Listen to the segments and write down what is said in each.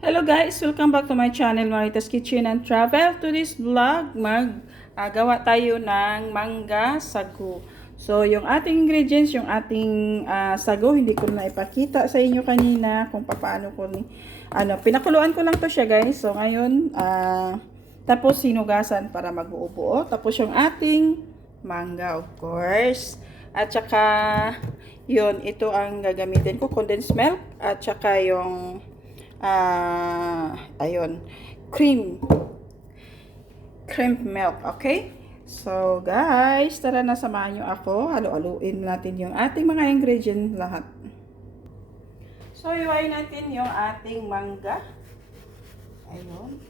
Hello guys! Welcome back to my channel, Marita's Kitchen and Travel. To this vlog, mag ah, gawa tayo ng mangga sago. So, yung ating ingredients, yung ating ah, sago, hindi ko na ipakita sa inyo kanina kung paano ko ni ano, pinakuluan ko lang to siya guys. So, ngayon, ah, tapos sinugasan para mag-uubuo. Tapos yung ating mangga, of course. At saka, yun, ito ang gagamitin ko, condensed milk. At saka yung ah ayun, cream. Cream milk, okay? So, guys, tara na samahan nyo ako. Halo-haluin natin yung ating mga ingredient lahat. So, iwain natin yung ating mangga. Ayun.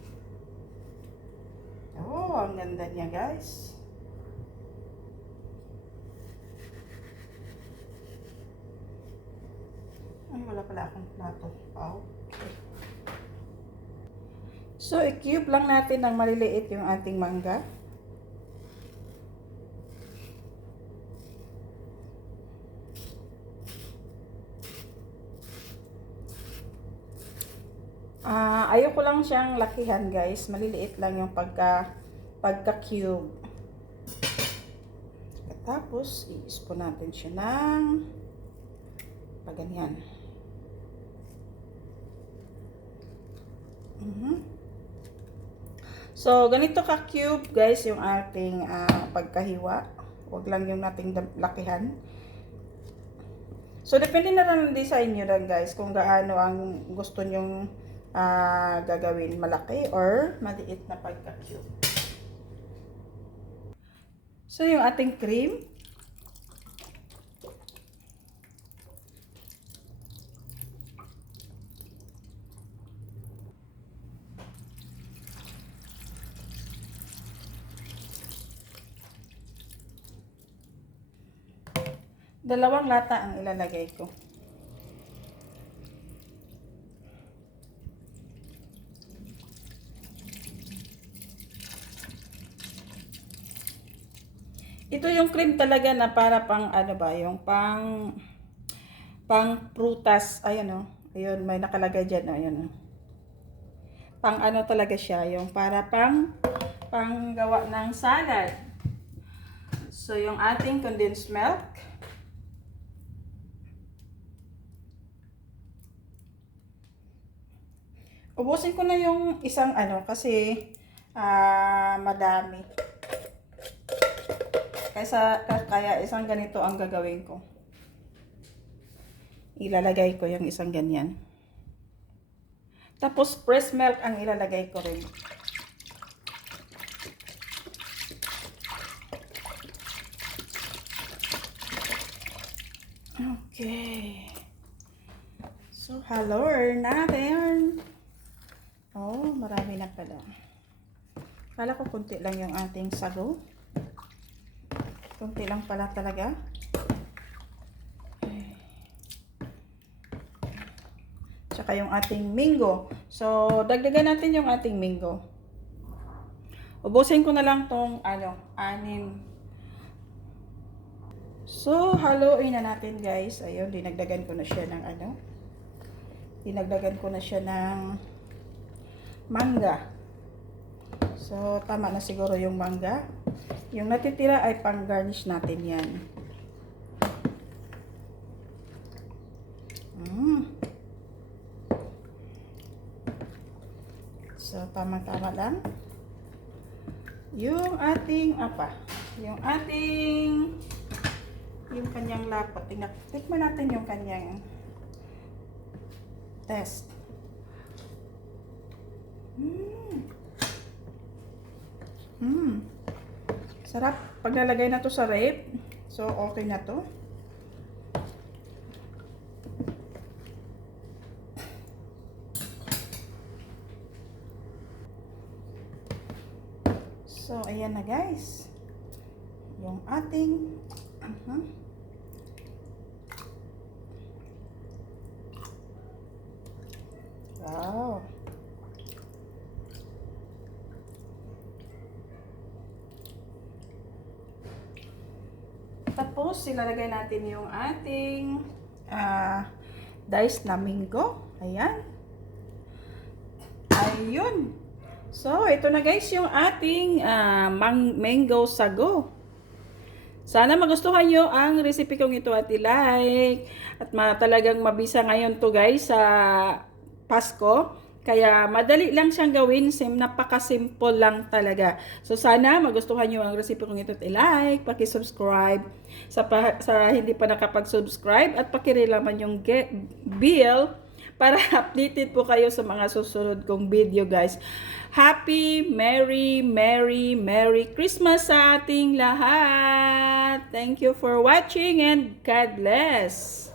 Oh, ang ganda niya, guys. Ay, wala pala akong plato. Okay. So, i-cube lang natin ng maliliit yung ating mangga. Ah, ayoko lang siyang lakihan, guys. Maliliit lang yung pagka pagka-cube. Tapos, i-spoon natin siya ng paganyan. Mhm. So, ganito ka-cube, guys, yung ating ah, pagkahiwa. Huwag lang yung nating lakihan. So, depende na lang sa inyo lang, guys, kung gaano ang gusto nyong ah, gagawin. Malaki or maliit na pagka-cube. So, yung ating cream. Dalawang lata ang ilalagay ko. Ito yung cream talaga na para pang ano ba, yung pang pang prutas, ayun oh. Ayun, may nakalagay diyan, oh, ayun oh. Pang ano talaga siya, yung para pang pang gawa ng salad. So yung ating condensed milk. Ubusin ko na yung isang ano kasi ah madami. Kaysa, kaya isang ganito ang gagawin ko. Ilalagay ko yung isang ganyan. Tapos press milk ang ilalagay ko rin. Okay. So, halor natin. Oh, marami na pala. Kala ko kunti lang yung ating sago. Kunti lang pala talaga. Tsaka yung ating mingo. So, dagdagan natin yung ating mingo. Ubusin ko na lang tong ano, anim. So, haluin na natin guys. Ayun, dinagdagan ko na siya ng ano. Dinagdagan ko na siya ng mangga. So, tama na siguro yung mangga. Yung natitira ay pang-garnish natin yan. Mm. So, tama-tama lang. Yung ating, apa, yung ating, yung kanyang lapot. Tingnan, tikman natin yung kanyang test. Mm. Mm. Sarap. Paglalagay na to sa rep, so okay na to. So, ayan na guys. Yung ating uh Wow. Tapos, ilalagay natin yung ating ah, diced na mango. Ayan. Ayun. So, ito na guys yung ating mang- mango sago. Sana magustuhan nyo ang recipe kong ito at i-like. At ma talagang mabisa ngayon to guys sa Pasko. Kaya madali lang siyang gawin. Sim, napaka-simple lang talaga. So sana magustuhan nyo ang recipe kong ito at i-like. Paki-subscribe sa, pa- sa hindi pa nakapag-subscribe. At pakirealaman yung ge- bill para updated po kayo sa mga susunod kong video guys. Happy, Merry, Merry, Merry Christmas sa ating lahat! Thank you for watching and God bless!